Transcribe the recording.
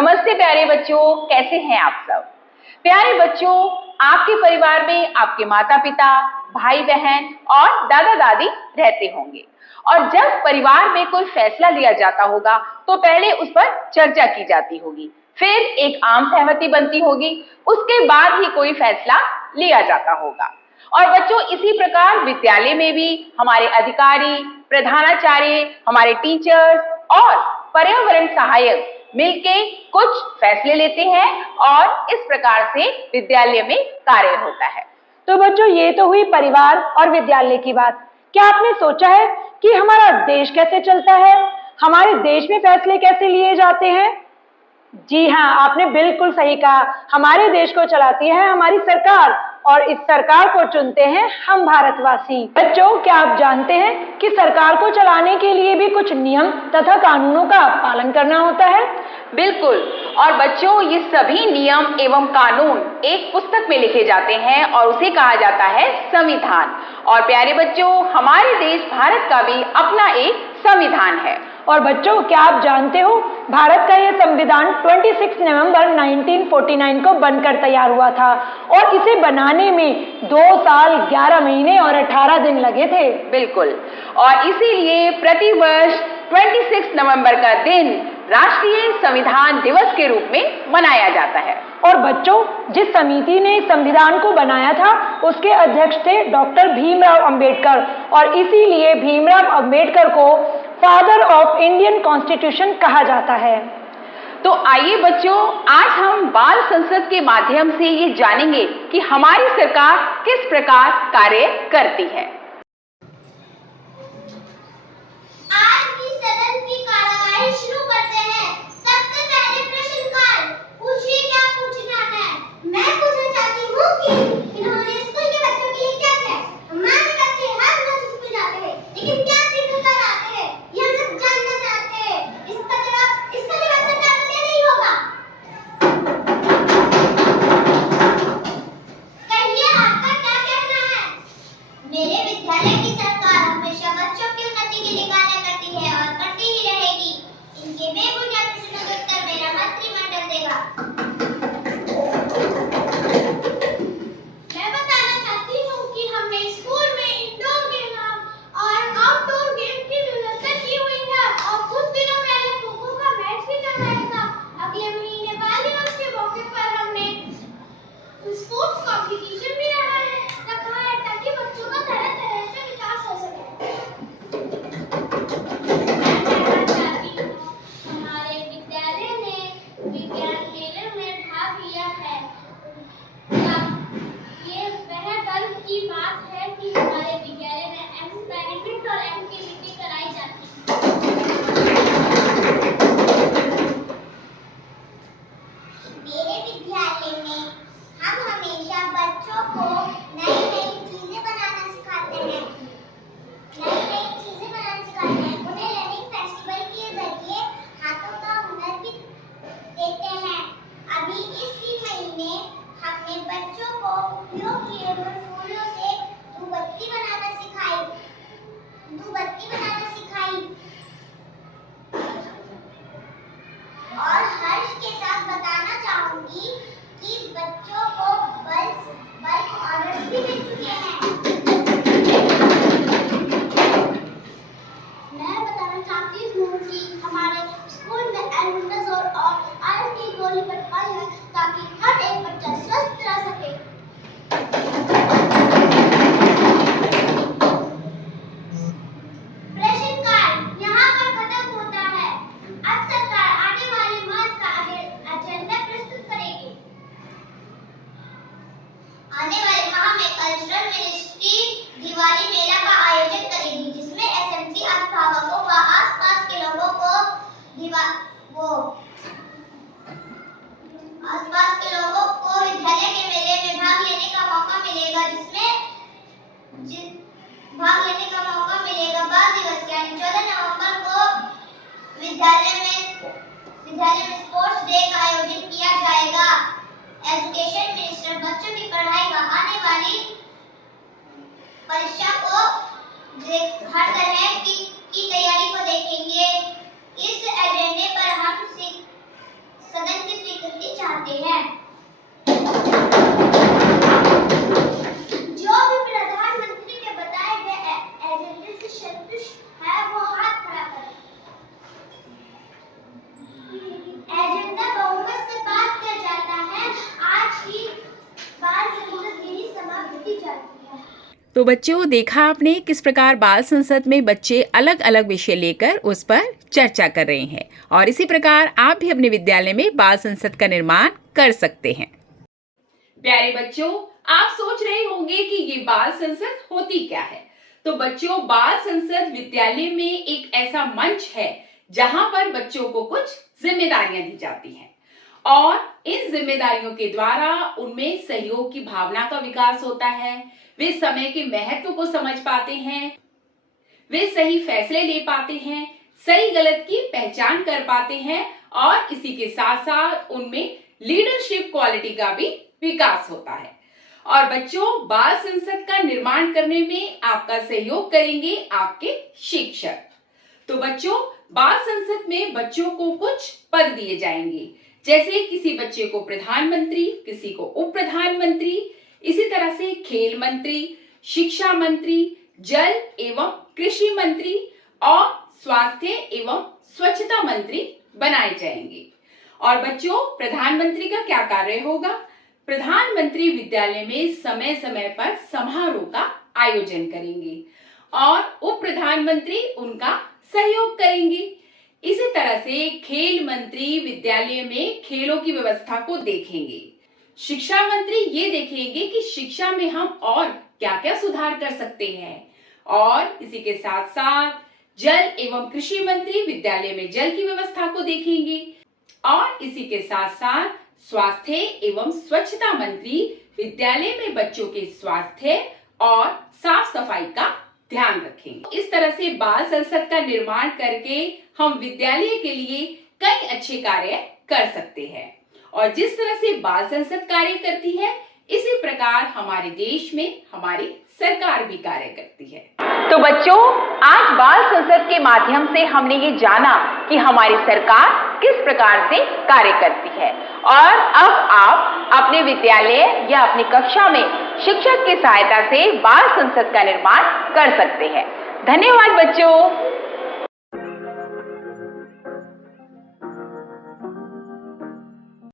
नमस्ते प्यारे बच्चों, कैसे हैं आप सब। प्यारे बच्चों, आपके परिवार में आपके माता पिता, भाई बहन और दादा दादी रहते होंगे और जब परिवार में कोई फैसला लिया जाता होगा तो पहले उस पर चर्चा की जाती होगी, फिर एक आम सहमति बनती होगी, उसके बाद ही कोई फैसला लिया जाता होगा। और बच्चों, इसी प्रकार विद्यालय में भी हमारे अधिकारी, प्रधानाचार्य, हमारे टीचर्स और पर्यावरण सहायक मिलके कुछ फैसले लेते हैं और इस प्रकार से विद्यालय में कार्य होता है। तो बच्चों, ये तो हुई परिवार और विद्यालय की बात। क्या आपने सोचा है कि हमारा देश कैसे चलता है? हमारे देश में फैसले कैसे लिए जाते हैं? जी हाँ, आपने बिल्कुल सही कहा। हमारे देश को चलाती है हमारी सरकार और इस सरकार को चुनते हैं हम भारतवासी। बच्चों, क्या आप जानते हैं कि सरकार को चलाने के लिए भी कुछ नियम तथा कानूनों का पालन करना होता है? बिल्कुल। और बच्चों, ये सभी नियम एवं कानून एक पुस्तक में लिखे जाते हैं और उसे कहा जाता है संविधान। और प्यारे बच्चों, हमारे देश भारत का भी अपना एक संविधान है। और बच्चों, क्या आप जानते हो भारत का यह संविधान 26 नवंबर 1949 को बनकर तैयार हुआ था और इसे बनाने में 2 साल 11 महीने और 18 दिन लगे थे। बिल्कुल। और इसीलिए प्रतिवर्ष 26 नवंबर का दिन राष्ट्रीय संविधान दिवस के रूप में मनाया जाता है। और बच्चों, जिस समिति ने संविधान को बनाया था उसके अध्यक्ष थे डॉक्टर भीमराव अंबेडकर और इसीलिए भीमराव अंबेडकर को फादर ऑफ इंडियन कॉन्स्टिट्यूशन कहा जाता है। तो आइए बच्चों, आज हम बाल संसद के माध्यम से ये जानेंगे कि हमारी सरकार किस प्रकार कार्य करती है। आज की सदन की कार्यवाही शुरू करते हैं। सबसे पहले प्रश्नकाल, पूछिए क्या पूछना है। मैं पूछना चाहती हूँ कि इन्होंने स्कूल के बच्चों के लिए क्या किया है। हमारे बच्चे हर रोज स्कूल जाते हैं, लेकिन क्या सीखकर आते हैं ये हम लोग जानना चाहते हैं। इसका जवाब सरकार को देना ही होगा। कहिए, आपका क्या कहना है। मेरे विद्यालय की सरकार हमेशा बच्चों की उन्नति के लिए कार्य करती है और करती ही रहेगी। इनके बेबुनियाद प्रश्नों के उत्तर मेरा मंत्रिमंडल देगा। मैं बताना चाहती हूँ कि हमने स्कूल में इंडोर गेम और आउटडोर गेम की व्यवस्था की हुई है और कुछ दिनों पहले खो-खो का मैच भी करवाया था। अगले महीने बाल दिवस के मौके पर हमने स्पोर्ट्स कॉम्पिटिशन भी रखा है ताकि बच्चों का तरह तरह से विकास हो सके। हमारे विद्यालय ने विज्ञान मेले में भाग लिया है। ये वह गर्व की बात है कि हमारे विद्यालय में एक्सपेरिमेंट और एक्टिविटी कराई जाती है। मेरे विद्यालय में हम हमेशा बच्चों को नई नई चीजें बनाना सिखाते हैं। उन्हें लर्निंग फेस्टिवल के जरिए हाथों का हुनर भी देते हैं। अभी इसी महीने हमने बच्चों को उपयोग किए हुए फूलों से धूपबत्ती बनाना सिखाई। और हर्ष के साथ बताना चाहूंगी कि बच्चों को बल्ब ऑर्डर्स भी मिल चुके हैं। मैं बताना चाहती हूँ कि हमारे स्कूल में एल्बेंडाजोल और आयरन की गोली बनवाई है ताकि हर एक बच्चा स्वस्थ रह सके। प्रश्नकाल यहाँ पर खत्म होता है। अब सरकार आने वाले मास का एजेंडा प्रस्तुत करेगी। आने वाले माह में कल्चरल मिनिस्ट्री दिवाली मेला का आयोजन करेगी, जिसमें एसएमसी अभिभावकों व आसपास के लोगों को विद्यालय के मेले में भाग लेने का मौका मिलेगा। बाल दिवस यानी 14 नवंबर को विद्यालय में स्पोर्ट्स डे का आयोजन किया जाएगा। एजुकेशन मिनिस्टर बच्चों की पढ़ाई व आने वाली परीक्षा को हर तरह की तैयारी को देखेंगे। इस एजेंडे पर हम सदन तो बच्चों, देखा आपने किस प्रकार बाल संसद में बच्चे अलग अलग विषय लेकर उस पर चर्चा कर रहे हैं, और इसी प्रकार आप भी अपने विद्यालय में बाल संसद का निर्माण कर सकते हैं। प्यारे बच्चों, आप सोच रहे होंगे कि ये बाल संसद होती क्या है। तो बच्चों, बाल संसद विद्यालय में एक ऐसा मंच है जहां पर बच्चों को कुछ जिम्मेदारियां दी जाती हैं, और इन जिम्मेदारियों के द्वारा उनमें सहयोग की भावना का विकास होता है। वे समय के महत्व को समझ पाते हैं, वे सही फैसले ले पाते हैं, सही गलत की पहचान कर पाते हैं, और इसी के साथ साथ उनमें लीडरशिप क्वालिटी का भी विकास होता है। और बच्चों, बाल संसद का निर्माण करने में आपका सहयोग करेंगे आपके शिक्षक। तो बच्चों, बाल संसद में बच्चों को कुछ पद दिए जाएंगे, जैसे किसी बच्चे को प्रधानमंत्री, किसी को उप प्रधानमंत्री, इसी तरह से खेल मंत्री, शिक्षा मंत्री, जल एवं कृषि मंत्री और स्वास्थ्य एवं स्वच्छता मंत्री बनाए जाएंगे। और बच्चों, प्रधानमंत्री का क्या कार्य होगा? प्रधानमंत्री विद्यालय में समय समय पर समारोह का आयोजन करेंगे, और उप प्रधानमंत्री उनका सहयोग करेंगे। इसी तरह से खेल मंत्री विद्यालय में खेलों की व्यवस्था को देखेंगे। शिक्षा मंत्री ये देखेंगे कि शिक्षा में हम और क्या क्या सुधार कर सकते हैं, और इसी के साथ साथ जल एवं कृषि मंत्री विद्यालय में जल की व्यवस्था को देखेंगे, और इसी के साथ साथ स्वास्थ्य एवं स्वच्छता मंत्री विद्यालय में बच्चों के स्वास्थ्य और साफ सफाई का ध्यान रखेंगे। इस तरह से बाल संसद का निर्माण करके हम विद्यालय के लिए कई अच्छे कार्य कर सकते हैं, और जिस तरह से बाल संसद कार्य करती है, इसी प्रकार हमारे देश में हमारी सरकार भी कार्य करती है। तो बच्चों, आज बाल संसद के माध्यम से हमने ये जाना कि हमारी सरकार किस प्रकार से कार्य करती है, और अब आप अपने विद्यालय या अपनी कक्षा में शिक्षक की सहायता से बाल संसद का निर्माण कर सकते हैं। धन्यवाद बच्चों।